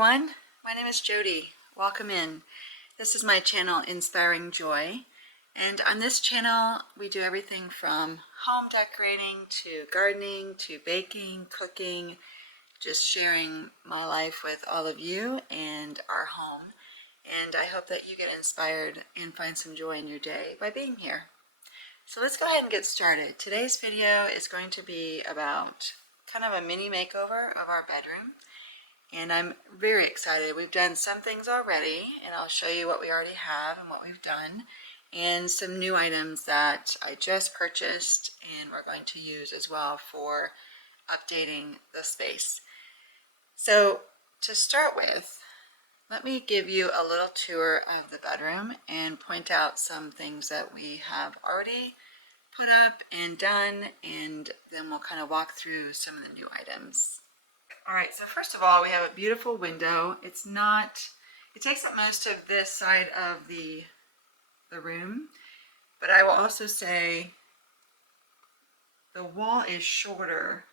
everyone, my name is Jodi. Welcome in. This is my channel Inspiring Joy, and on this channel we do everything from home decorating to gardening to baking, cooking, just sharing my life with all of you and our home. And I hope that you get inspired and find some joy in your day by being here. So let's go ahead and get started. Today's video is going to be about kind of a mini makeover of our bedroom. And I'm very excited. We've done some things already, and I'll show you what we already have and what we've done, and some new items that I just purchased and we're going to use as well for updating the space. So to start with, let me give you a little tour of the bedroom and point out some things that we have already put up and done, and then we'll kind of walk through some of the new items. Alright, so first of all, we have a beautiful window. It takes up most of this side of the room, but I will also say the wall is shorter.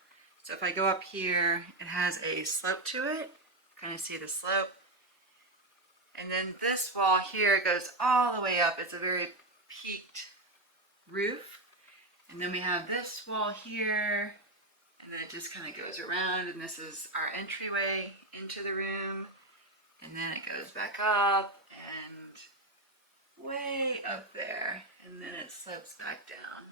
So if I go up here, it has a slope to it. Kind of see the slope. And then this wall here goes all the way up. It's a very peaked roof. And then we have this wall here. And then it just kind of goes around, and this is our entryway into the room. And then it goes back up and way up there, and then it slopes back down.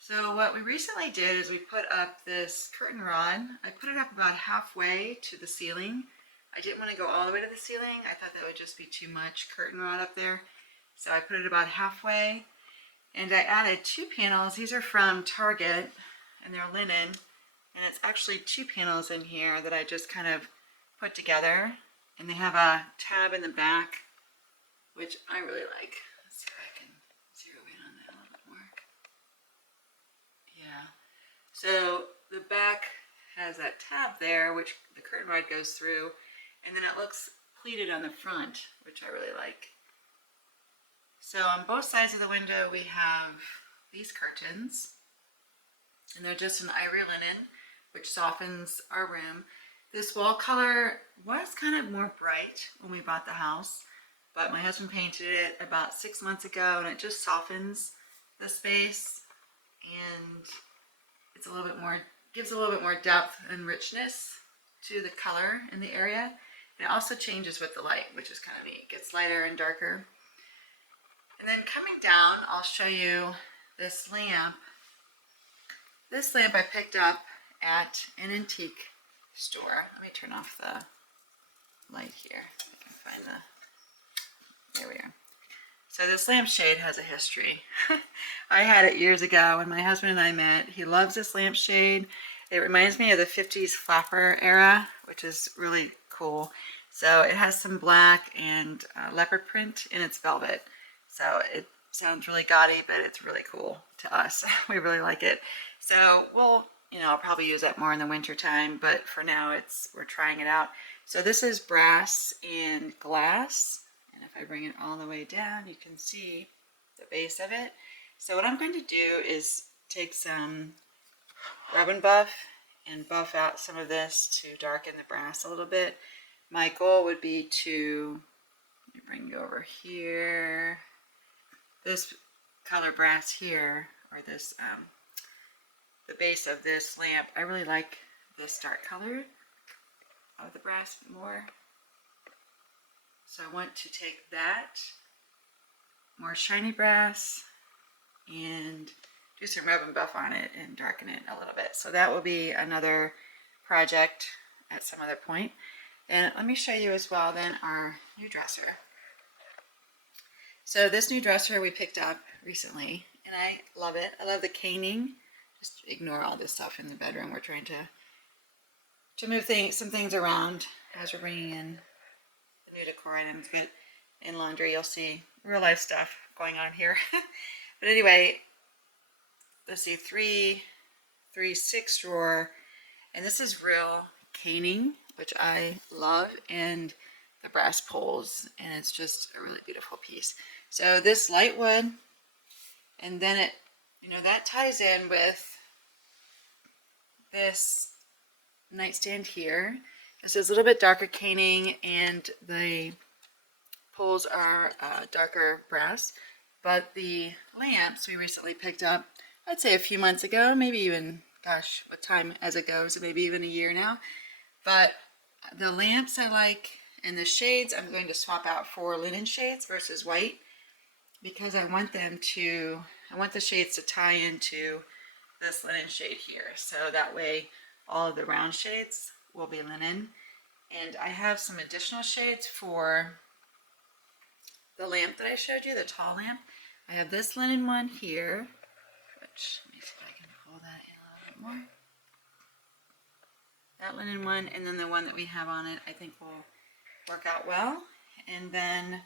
So what we recently did is we put up this curtain rod. I put it up about halfway to the ceiling. I didn't want to go all the way to the ceiling. I thought that would just be too much curtain rod up there. So I put it about halfway, and I added 2 panels. These are from Target, and they're linen, and it's actually 2 panels in here that I just kind of put together, and they have a tab in the back, which I really like. Let's see if I can zero in on that a little bit more. Yeah, so the back has that tab there, which the curtain rod goes through, and then it looks pleated on the front, which I really like. So on both sides of the window we have these curtains. And they're just an ivory linen, which softens our room. This wall color was kind of more bright when we bought the house, but my husband painted it about 6 months ago, and it just softens the space, and it's a little bit more, gives a little bit more depth and richness to the color in the area. And it also changes with the light, which is kind of neat. It gets lighter and darker. And then coming down, I'll show you this lamp. This lamp I picked up at an antique store. Let me turn off the light here. I can find there we are. So this lampshade has a history. I had it years ago when my husband and I met. He loves this lampshade. It reminds me of the 50s flapper era, which is really cool. So it has some black and leopard print in its velvet. So it sounds really gaudy, but it's really cool to us. We really like it. So we'll, I'll probably use that more in the winter time, but for now we're trying it out. So this is brass and glass, and if I bring it all the way down, you can see the base of it. So what I'm going to do is take some rub and buff and buff out some of this to darken the brass a little bit. My goal would be to, let me bring you over here, this color brass here, or this the base of this lamp. I really like this dark color of the brass more. So I want to take that more shiny brass and do some rub and buff on it and darken it a little bit. So that will be another project at some other point. And let me show you as well then our new dresser. So this new dresser we picked up recently, and I love it. I love the caning. Just ignore all this stuff in the bedroom. We're trying to move some things around as we're bringing in the new decor items. But in laundry, you'll see real life stuff going on here. But anyway, let's see, 6 drawer, and this is real caning, which I love, and the brass poles, and it's just a really beautiful piece. So this light wood, and then it, that ties in with this nightstand here. This is a little bit darker caning, and the poles are darker brass, but the lamps we recently picked up, I'd say a few months ago, maybe even, gosh, what time as it goes, maybe even a year now. But the lamps I like, and the shades I'm going to swap out for linen shades versus white, because I want the shades to tie into this linen shade here. So that way all of the round shades will be linen. And I have some additional shades for the lamp that I showed you, the tall lamp. I have this linen one here, which, let me see if I can pull that in a little bit more. That linen one, and then the one that we have on it, I think will work out well. And then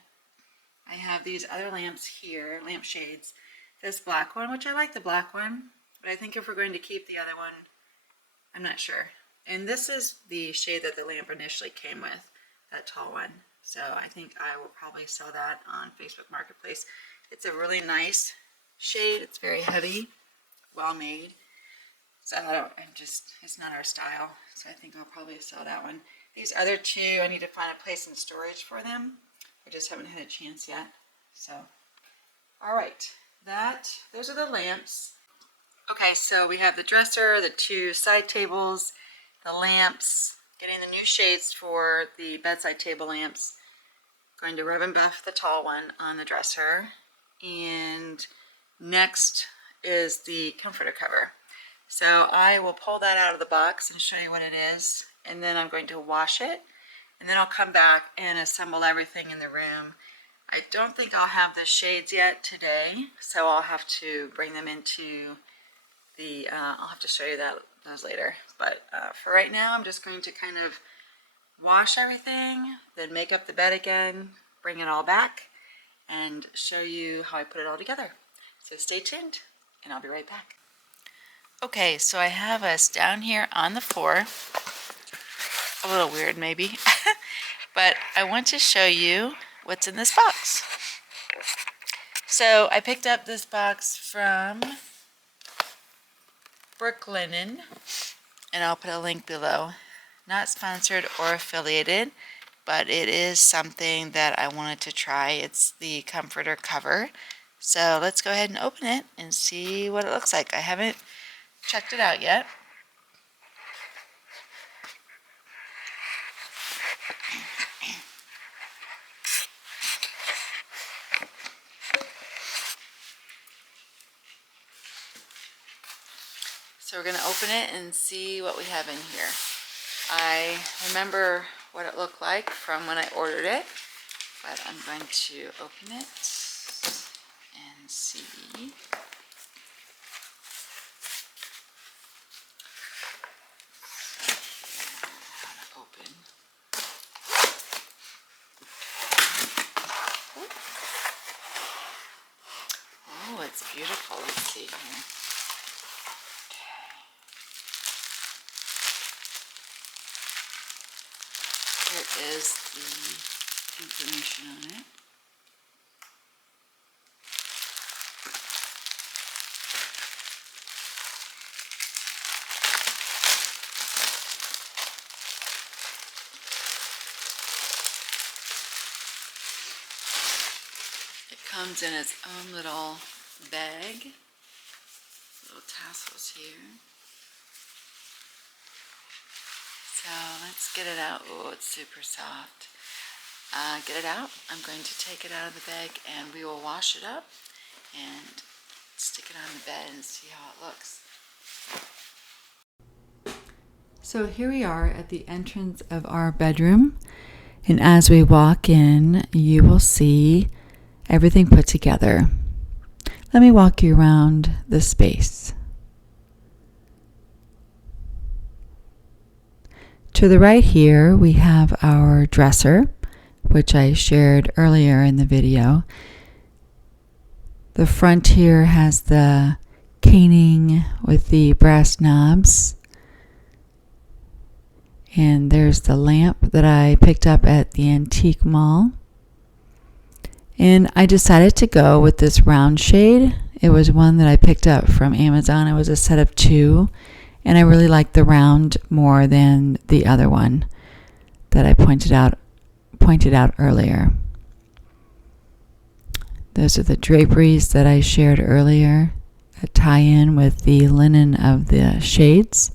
I have these other lamps here, lamp shades. This black one, which I like the black one, but I think if we're going to keep the other one, I'm not sure. And this is the shade that the lamp initially came with, that tall one. So I think I will probably sell that on Facebook Marketplace. It's a really nice shade. It's very heavy, well made. So it's not our style. So I think I'll probably sell that one. These other two, I need to find a place in storage for them. I just haven't had a chance yet. So, all right, those are the lamps. Okay, so we have the dresser, the two side tables, the lamps, getting the new shades for the bedside table lamps. Going to rub and buff the tall one on the dresser. And next is the comforter cover. So I will pull that out of the box and show you what it is. And then I'm going to wash it. And then I'll come back and assemble everything in the room. I don't think I'll have the shades yet today, so I'll have to bring them into the, I'll have to show you those later. But for right now, I'm just going to kind of wash everything, then make up the bed again, bring it all back, and show you how I put it all together. So stay tuned, and I'll be right back. Okay, so I have us down here on the floor. A little weird maybe, but I want to show you what's in this box. So I picked up this box from Brooklinen, and I'll put a link below. Not sponsored or affiliated, but it is something that I wanted to try. It's the comforter cover. So let's go ahead and open it and see what it looks like. I haven't checked it out yet. So we're going to open it and see what we have in here. I remember what it looked like from when I ordered it, but I'm going to open it and see. How to open. Oh, it's beautiful. Let's see here. Here is the information on it. It comes in its own little bag. Little tassels here. So let's get it out. Oh, it's super soft. Get it out. I'm going to take it out of the bag and we will wash it up and stick it on the bed and see how it looks. So here we are at the entrance of our bedroom, and as we walk in, you will see everything put together. Let me walk you around the space. To the right here, we have our dresser, which I shared earlier in the video. The front here has the caning with the brass knobs. And there's the lamp that I picked up at the antique mall. And I decided to go with this round shade. It was one that I picked up from Amazon. It was a set of 2. And I really like the round more than the other one. that I pointed out earlier. Those are the draperies that I shared earlier that tie in with the linen of the shades.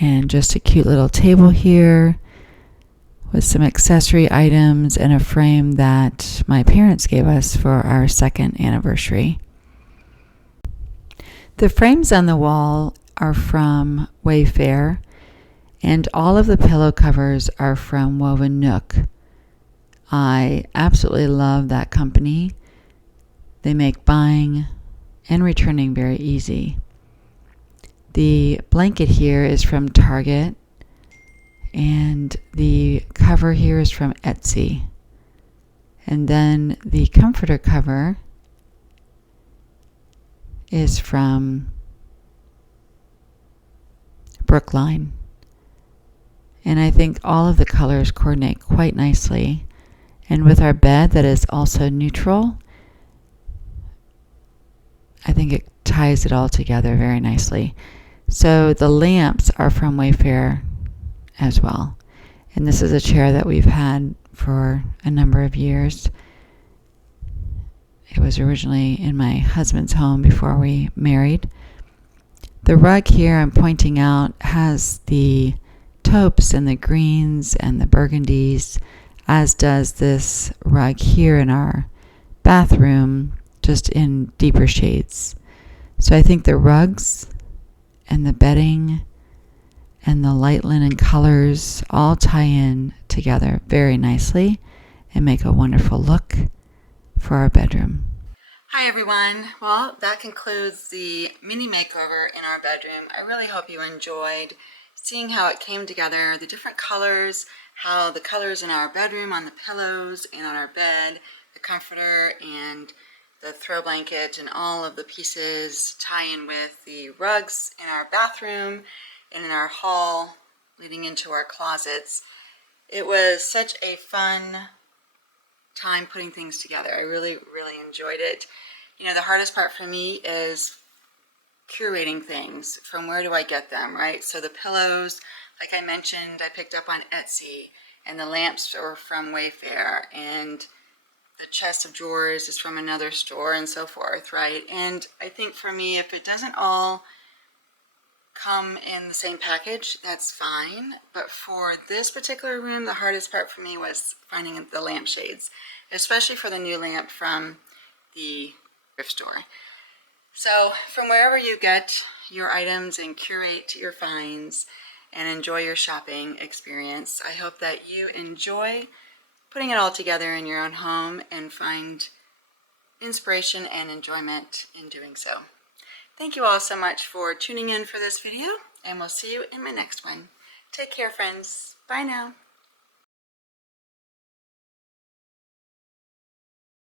And just a cute little table here with some accessory items and a frame that my parents gave us for our 2nd anniversary. The frames on the wall are from Wayfair, and all of the pillow covers are from Woven Nook. I absolutely love that company. They make buying and returning very easy. The blanket here is from Target, and the cover here is from Etsy. And then the comforter cover is from Brookline. And I think all of the colors coordinate quite nicely. And with our bed that is also neutral, I think it ties it all together very nicely. So the lamps are from Wayfair as well. And this is a chair that we've had for a number of years. It was originally in my husband's home before we married. The rug here I'm pointing out has the taupes and the greens and the burgundies, as does this rug here in our bathroom, just in deeper shades. So I think the rugs and the bedding and the light linen colors all tie in together very nicely and make a wonderful look for our bedroom. Hi everyone. Well, that concludes the mini makeover in our bedroom. I really hope you enjoyed seeing how it came together, the different colors, how the colors in our bedroom, on the pillows and on our bed, the comforter and the throw blanket and all of the pieces tie in with the rugs in our bathroom and in our hall leading into our closets. It was such a fun time putting things together. I really enjoyed it. You know, the hardest part for me is curating things. From where do I get them, right? So the pillows, like I mentioned, I picked up on Etsy, and the lamps are from Wayfair, and the chest of drawers is from another store, and so forth, right? And I think for me, if it doesn't all come in the same package, that's fine. But for this particular room, the hardest part for me was finding the lampshades, especially for the new lamp from the thrift store. So from wherever you get your items and curate your finds and enjoy your shopping experience, I hope that you enjoy putting it all together in your own home and find inspiration and enjoyment in doing so. Thank you all so much for tuning in for this video, and we'll see you in my next one. Take care, friends. Bye now.